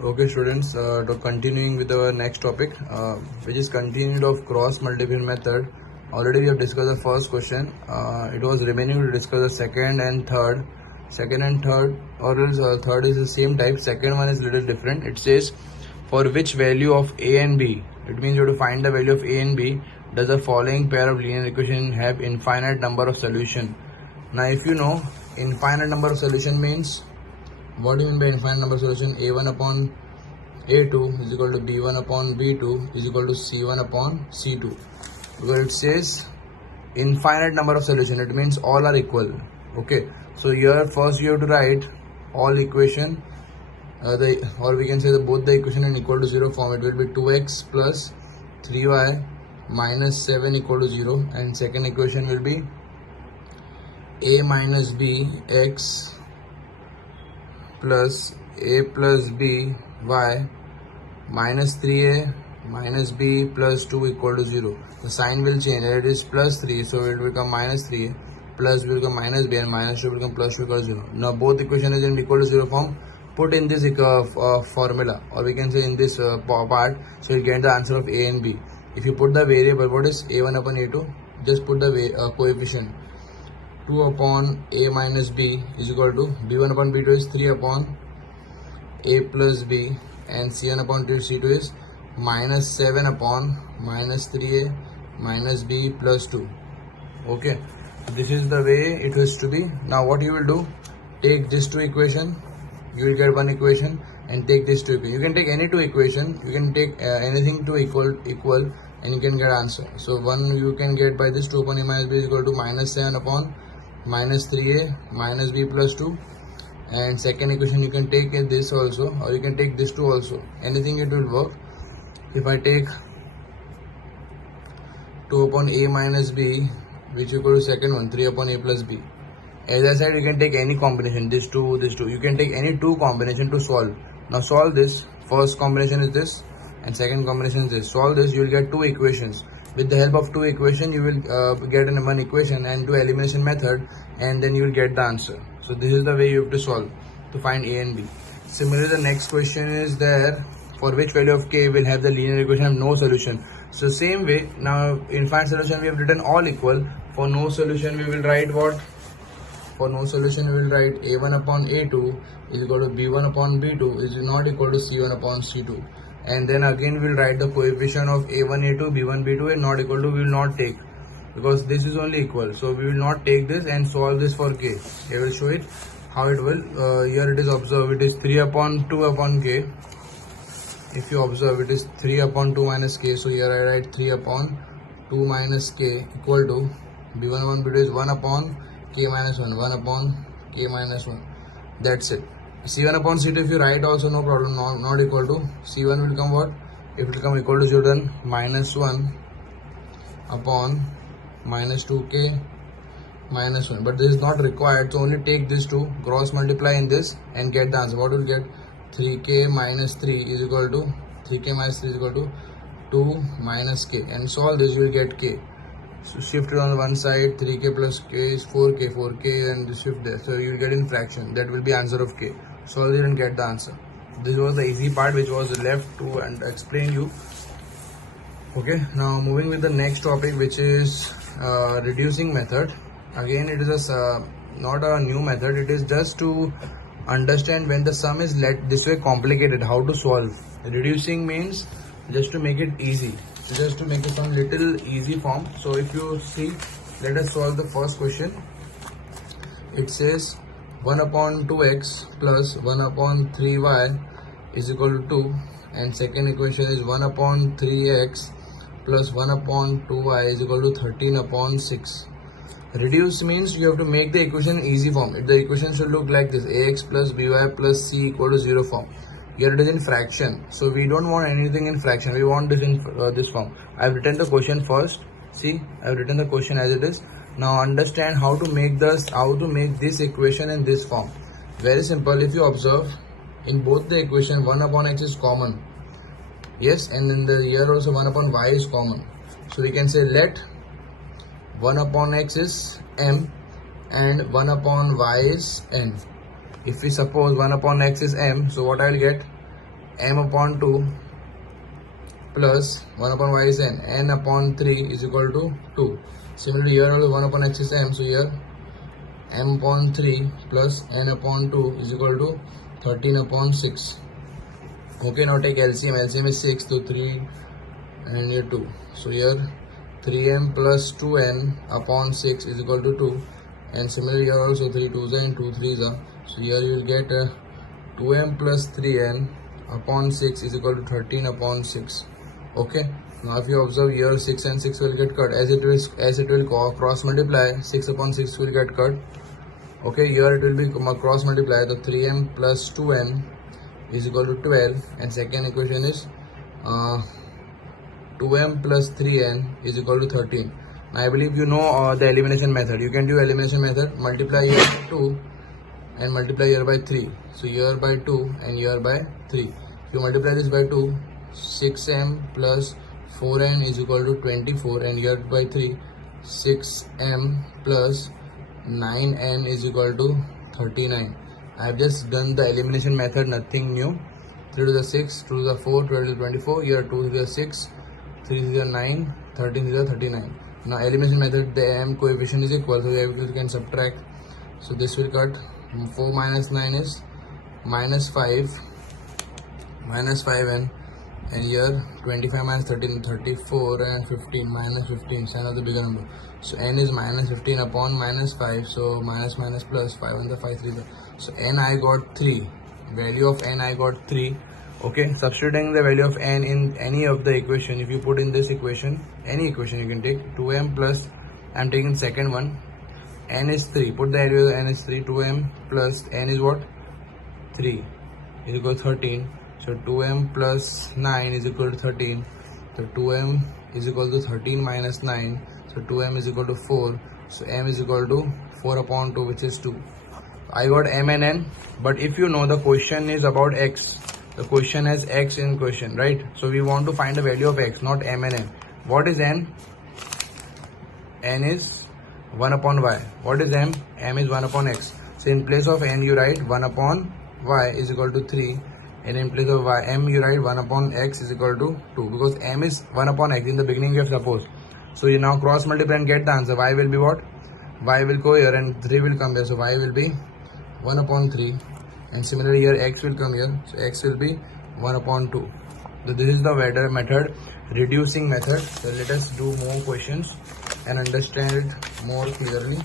Okay, students, continuing with our next topic, which is continued of cross multiplication method. Already we have discussed the first question. It was remaining to discuss the second and third. Second and third, or else third is the same type. Second one is little different. It says, for which value of a and b, it means you have to find the value of a and b, does the following pair of linear equation have infinite number of solution. Now, if you know, infinite number of solution means, what do you mean by infinite number solution? A1 upon A2 is equal to B1 upon B2 is equal to C1 upon C2. Because it says infinite number of solution, it means all are equal. Okay, so here first you have to write all equation, or we can say that both the equation in equal to 0 form. It will be 2x plus 3y minus 7 equal to 0, and second equation will be a minus b x plus a plus b y minus 3a minus b plus 2 equal to 0. The sign will change. It is plus 3, so it will become minus 3a, plus will become minus b, and minus 2 will become plus 2 equal to 0. Now both equation is in equal to 0 form. Put in this formula, or we can say in this part, so you get the answer of a and b. If you put the variable, what is a1 upon a2, just put the coefficient. 2 upon a minus b is equal to b1 upon b2 is 3 upon a plus b, and c1 upon c2 is minus 7 upon minus 3a minus b plus 2. Okay, this is the way it has to be. Now what you will do, take this two equation, you will get one equation, and take this two equation. You can take any two equation, you can take anything to equal, and you can get answer. So one you can get by this 2 upon a minus b is equal to minus 7 upon minus 3a minus b plus 2, and second equation you can take this also, or you can take this two also, anything it will work. If I take 2 upon a minus b, which equal to second one 3 upon a plus b, as I said, you can take any combination, this two, you can take any two combination to solve. Now solve this. First combination is this and second combination is this. Solve this, you will get two equations. With the help of two equations, you will get in one equation and do elimination method, and then you will get the answer. So this is the way you have to solve to find a and b. Similarly, the next question is there, for which value of k will have the linear equation have no solution. So same way, now infinite solution we have written all equal. For no solution we will write what? For no solution we will write a1 upon a2 is equal to b1 upon b2 is not equal to c1 upon c2. And then again we will write the coefficient of a1 a2 b1 b2 and not equal to, we will not take, because this is only equal, so we will not take this and solve this for k. I will show it how it will. Here it is, observe, it is 3 upon 2 upon k. If you observe, it is 3 upon 2 minus k, so here I write 3 upon 2 minus k equal to b1 upon b2 is 1 upon k minus 1, 1 upon k minus 1. That's it. C1 upon C2 if you write also no problem, not equal to, C1 will come what? If it will come equal to 0, then minus 1 upon minus 2k minus 1. But this is not required, so only take this two, cross multiply in this and get the answer. What will get? 3k minus 3 is equal to, 3k minus 3 is equal to 2 minus k, and solve this, you will get k. So shift it on one side, 3k plus k is 4k, 4k, and shift there, so you will get in fraction. That will be answer of k. Solve it and get the answer. This was the easy part which was left to and explain you. Okay, now moving with the next topic, which is reducing method. Again, it is not a new method, it is just to understand when the sum is let this way complicated, how to solve. Reducing means just to make it easy, just to make it some little easy form. So if you see, let us solve the first question. It says 1 upon 2x plus 1 upon 3y is equal to 2, and second equation is 1 upon 3x plus 1 upon 2y is equal to 13 upon 6. Reduce means you have to make the equation easy form. The equation should look like this: ax plus by plus c equal to 0 form. Here it is in fraction, so we don't want anything in fraction, we want this in this form. I have written the question first. See, I have written the question as it is. Now understand how to make this equation in this form. Very simple. If you observe, in both the equation 1 upon x is common, yes, and in the here also 1 upon y is common. So we can say let 1 upon x is m and 1 upon y is n. If we suppose 1 upon x is m, so what I will get? m upon 2 plus 1 upon y is n upon 3 is equal to 2. Similarly, here also 1 upon x is m, so here m upon 3 plus n upon 2 is equal to 13 upon 6. Okay, now take LCM. LCM is 6, so 3 and here 2. So here 3m plus 2n upon 6 is equal to 2. And similarly here also 3 2s and 2 3s are. So here you will get 2m plus 3n upon 6 is equal to 13 upon 6. Okay. Now if you observe here 6 and 6 will get cut as it will cross multiply. 6 upon 6 will get cut. Okay, here it will be cross multiply. The 3m plus 2n is equal to 12, and second equation is 2m plus 3n is equal to 13. Now I believe you know the elimination method. You can do elimination method. Multiply here by 2 and multiply here by 3. So here by 2 and here by 3. If you multiply this by 2, 6m plus 4n is equal to 24, and here by 3, 6m plus 9n is equal to 39. I have just done the elimination method, nothing new. 3 to the 6, 2 to the 4, 12 to the 24, here 2 to the 6, 3 to the 9, 13 to the 39. Now elimination method, the m coefficient is equal, so you can subtract. So this will cut. 4 minus 9 is minus 5, minus 5n, and here 25 minus 13, 34, and 15, minus 15, send out the bigger number. So n is minus 15 upon minus 5, so minus minus plus 5 on the 5 3. So n I got 3, value of n I got 3. Okay, substituting the value of n in any of the equation. If you put in this equation, any equation you can take, 2m plus, I am taking second one, n is 3, put the value of n is 3, 2m plus n is what? 3 is equal to 13. So 2m plus 9 is equal to 13. So 2m is equal to 13 minus 9. So 2m is equal to 4. So m is equal to 4 upon 2, which is 2. I got m and n. But if you know the question is about x, the question has x in question, right? So we want to find the value of x, not m and n. What is n? N is 1 upon y. What is m? M is 1 upon x. So in place of n you write 1 upon y is equal to 3. And in place of y, m you write 1 upon x is equal to 2, because m is 1 upon x. In the beginning we have supposed. So you now cross multiply and get the answer. Y will be what? Y will go here and 3 will come here. So y will be 1 upon 3. And similarly here x will come here. So x will be 1 upon 2. So this is the better method, reducing method. So let us do more questions and understand it more clearly.